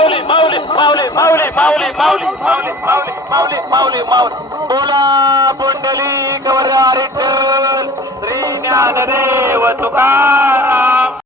माऊली माऊली माऊली माऊली माऊली माऊली माऊली माऊली माऊली माऊली माऊली बोला पुंडली कवर विठ्ठल श्री ज्ञानदेव तुका